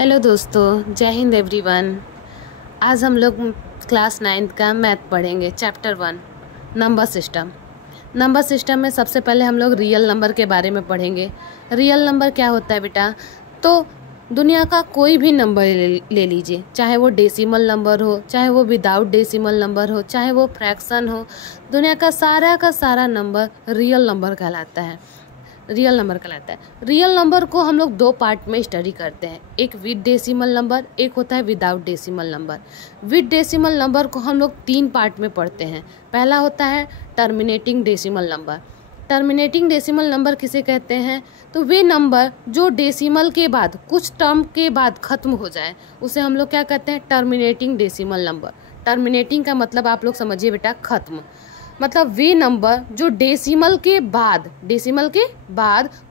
Hello दोस्तों, जय Hind everyone. आज हम लोग क्लास 9th का मैथ पढ़ेंगे। Chapter 1 number system. Number system में सबसे पहले हम लोग रियल नंबर के बारे में पढ़ेंगे। रियल नंबर क्या होता है बेटा? तो दुनिया का कोई भी नंबर ले लीजिए, चाहे वो डेसिमल नंबर हो, चाहे वो विदाउट डेसिमल नंबर हो, चाहे वो फ्रैक्शन हो, दुनिया का सारा नंबर रियल नंबर कहलाता है। रियल नंबर कहलाता है। रियल नंबर को हम लोग दो पार्ट में स्टडी करते हैं, एक विद डेसिमल नंबर, एक होता है without decimal number. With decimal number को हम लोग 3 पार्ट में पढ़ते हैं। पहला होता है terminating decimal number. Terminating decimal number किसे कहते हैं? तो वे नंबर जो डेसिमल के बाद कुछ टर्म के बाद खत्म हो जाए उसे हम लोग क्या कहते हैं? Terminating decimal number. टर्मिनेटिंग का मतलब आप लोग समझिए बेटा, खत्म। मतलब वे नंबर जो डेसिमल के बाद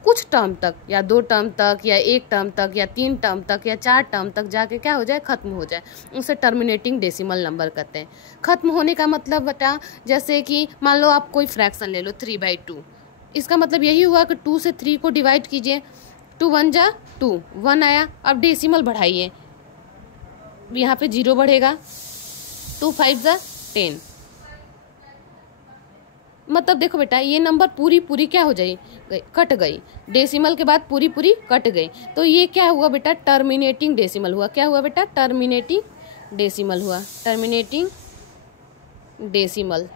कुछ टर्म तक, या 2 टर्म तक, या 1 टर्म तक, या 3 टर्म तक, या 4 टर्म तक जाके क्या हो जाए? खत्म हो जाए, उसे टर्मिनेटिंग डेसिमल नंबर कहते हैं। खत्म होने का मतलब बेटा, जैसे कि मान लो आप कोई फ्रैक्शन ले लो 3/2। इसका मतलब यही हुआ कि 2 से 3 को डिवाइड कीजिए, 2 1 जा 2, 1 आया। अब डेसिमल बढ़ाइए, यहाँ पे 0 बढ़ेगा, 2 5 जा 10। मतलब देखो बेटा, ये नंबर पूरी क्या हो जाए? कट गई। डेसिमल के बाद पूरी कट गई, तो ये क्या हुआ बेटा? टर्मिनेटिंग डेसिमल हुआ। क्या हुआ बेटा? टर्मिनेटिंग डेसिमल हुआ। टर्मिनेटिंग डेसिमल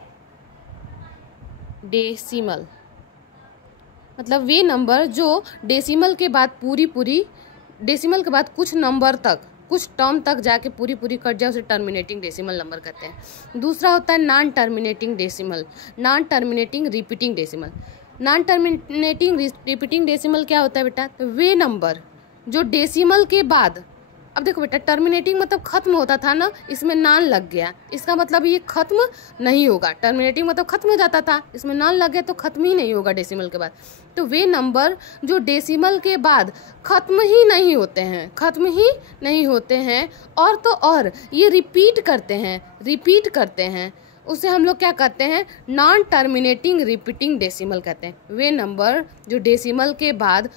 मतलब वे नंबर जो डेसिमल के बाद डेसिमल के बाद कुछ नंबर तक, कुछ टर्म तक जाके पूरी कट जाए, उसे टर्मिनेटिंग डेसिमल नंबर कहते हैं। दूसरा होता है non terminating decimal, non terminating repeating decimal. Non terminating repeating decimal क्या होता है बेटा? तो वे नंबर जो डेसिमल के बाद, अब देखो बेटा, टर्मिनेटिंग मतलब खत्म होता था ना, इसमें नॉन लग गया, इसका मतलब ये खत्म नहीं होगा। टर्मिनेटिंग मतलब खत्म हो जाता था, इसमें नॉन लग गया तो खत्म ही नहीं होगा डेसिमल के बाद। तो वे नंबर जो डेसिमल के बाद खत्म ही नहीं होते हैं और तो और ये रिपीट करते हैं, उसे हम लोग क्या कहते हैं? नॉन टर्मिनेटिंग रिपीटिंग डेसिमल कहते हैं। वे नंबर जो डेसिमल के बाद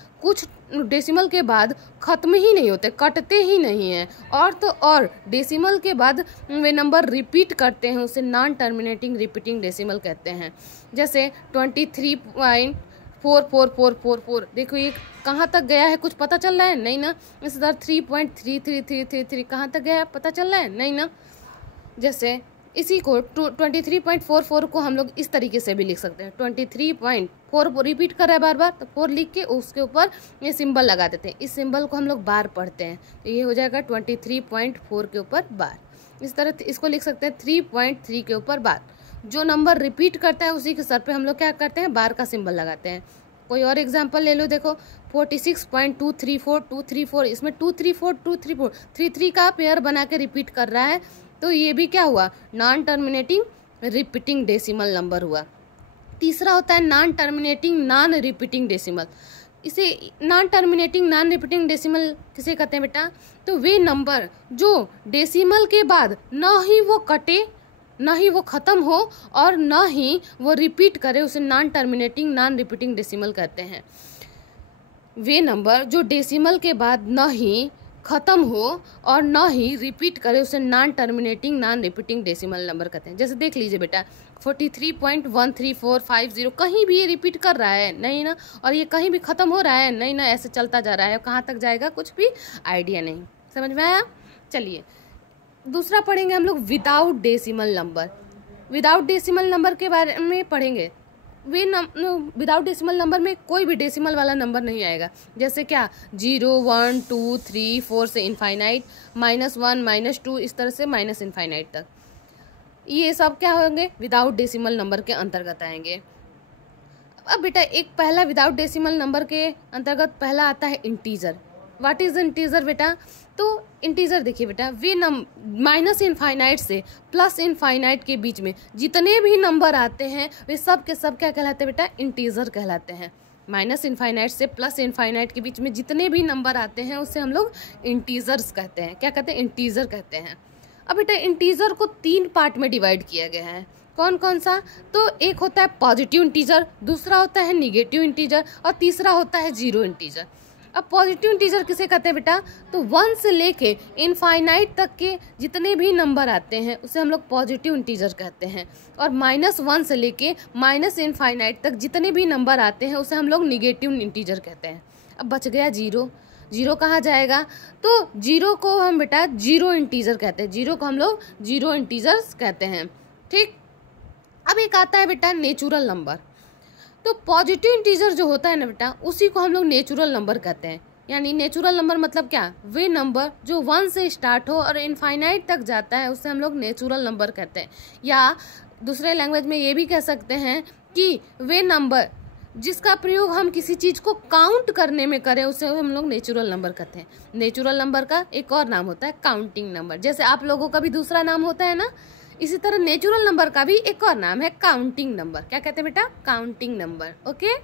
खत्म ही नहीं होते, कटते ही नहीं हैं, और तो और डेसिमल के बाद वे नंबर रिपीट करते हैं, उसे नॉन टर्मिनेटिंग रिपीटिंग डेसिमल कहते हैं। जैसे 23.44444, देखो ये कहाँ तक गया है? कुछ पता चल रहा है? नहीं ना। इस तरह 3.33333 कहाँ तक गया है? पता चल रहा है? नहीं ना। जैसे इसी को 23.44 को हम लोग इस तरीके से भी लिख सकते हैं। 23.4 रिपीट कर रहा है बार, तो 4 लिख के उसके ऊपर ये सिंबल लगा देते हैं। इस सिंबल को हम लोग बार पढ़ते हैं, तो ये हो जाएगा 23.4 के ऊपर बार। इस तरह इसको लिख सकते हैं 3.3 के ऊपर बार। जो नंबर रिपीट करता है उसी के सर पे हम लोग क्या करते हैं? बार का सिंबल लगाते हैं। कोई और एग्जाम्पल ले लो, देखो 46.234, इसमें 234 33 का पेयर बना के रिपीट कर रहा है, तो ये भी क्या हुआ? Non terminating repeating decimal number हुआ। तीसरा होता है non terminating non repeating decimal. इसे non terminating non repeating decimal किसे कहते हैं बेटा? तो वे नंबर जो डेसिमल के बाद न ही वो कटे, न ही वो खत्म हो, और न ही वो रिपीट करे, उसे non terminating non repeating decimal कहते हैं। वे नंबर जो डेसिमल के बाद न ही खत्म हो और न ही रिपीट करे, उसे non terminating non repeating decimal number कहते हैं। जैसे देख लीजिए बेटा, 43.13450 कहीं भी ये रिपीट कर रहा है? नहीं ना। और ये कहीं भी खत्म हो रहा है? नहीं ना। ऐसे चलता जा रहा है, कहाँ तक जाएगा कुछ भी आइडिया नहीं। समझ में आया? चलिए दूसरा पढ़ेंगे हम लोग without decimal number. Without decimal number के बारे में पढ़ेंगे। विदाउट डेसिमल नंबर में कोई भी डेसिमल वाला नंबर नहीं आएगा। जैसे क्या? 0 1 2 3 4 से इनफाइनाइट, -1 -2, इस तरह से माइनस इनफाइनाइट तक, ये सब क्या होंगे? विदाउट डेसिमल नंबर के अंतर्गत आएंगे। अब बेटा एक पहला विदाउट डेसिमल नंबर के अंतर्गत पहला आता है इंटीजर। व्हाट इज इंटीजर बेटा? तो इंटीजर देखिए बेटा, वे माइनस इनफाइनाइट से प्लस इनफाइनाइट के बीच में जितने भी नंबर आते हैं वे सब के सब क्या कहलाते हैं बेटा? इंटीजर कहलाते हैं। माइनस इनफाइनाइट से प्लस इनफाइनाइट के बीच में जितने भी नंबर आते हैं उससे हम लोग इंटीजर्स कहते हैं। क्या कहते हैं? इंटीजर कहते हैं। अब बेटा इंटीजर को 3 पार्ट में डिवाइड किया गया है। कौन कौन सा? तो एक होता है पॉजिटिव इंटीजर, दूसरा होता है निगेटिव इंटीजर, और तीसरा होता है जीरो इंटीजर। अब पॉजिटिव इंटीजर किसे कहते हैं बेटा? तो 1 से लेके इनफाइनाइट तक के जितने भी नंबर आते हैं उसे हम लोग पॉजिटिव इंटीजर कहते हैं, और -1 से लेके -इनफाइनाइट तक जितने भी नंबर आते हैं उसे हम लोग निगेटिव इंटीजर कहते हैं। अब बच गया जीरो। जीरो कहाँ जाएगा? तो जीरो को हम बेटा जीरो इंटीजर कहते हैं, जीरो को हम लोग जीरो इंटीजर्स कहते हैं। ठीक, अब एक आता है बेटा नेचुरल नंबर। तो पॉजिटिव इंटीजर जो होता है ना बेटा, उसी को हम लोग नेचुरल नंबर कहते हैं। यानी नेचुरल नंबर मतलब क्या? वे नंबर जो 1 से स्टार्ट हो और इनफाइनाइट तक जाता है उसे हम लोग नेचुरल नंबर कहते हैं। या दूसरे लैंग्वेज में ये भी कह सकते हैं कि वे नंबर जिसका प्रयोग हम किसी चीज़ को काउंट करने में करें उसे हम लोग नेचुरल नंबर कहते हैं। नेचुरल नंबर का एक और नाम होता है काउंटिंग नंबर। जैसे आप लोगों का भी दूसरा नाम होता है ना, इसी तरह नेचुरल नंबर का भी एक और नाम है काउंटिंग नंबर। क्या कहते हैं बेटा? Counting number. ओके,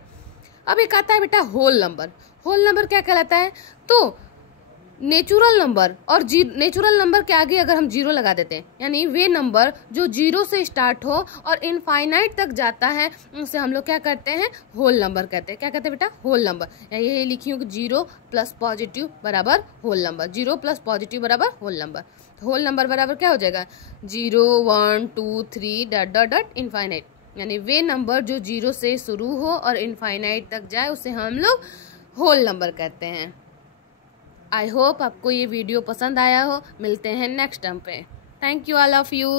अब एक आता है बेटा होल नंबर। होल नंबर क्या कहलाता है? तो नेचुरल नंबर और नेचुरल नंबर के आगे अगर हम जीरो लगा देते हैं, यानी वे नंबर जो जीरो से स्टार्ट हो और इनफाइनाइट तक जाता है उसे हम लोग क्या करते हैं? होल नंबर कहते हैं। क्या कहते हैं बेटा? Whole number. ये लिखी हूँ कि जीरो प्लस पॉजिटिव बराबर whole number, zero plus positive बराबर होल नंबर। होल नंबर बराबर क्या हो जाएगा? 0 1 2 3 डॉट डॉट डॉट इनफाइनाइट, यानी वे नंबर जो जीरो से शुरू हो और इनफाइनाइट तक जाए उसे हम लोग होल नंबर कहते हैं। आई होप आपको ये वीडियो पसंद आया हो। मिलते हैं नेक्स्ट टर्म पे। Thank you all of you.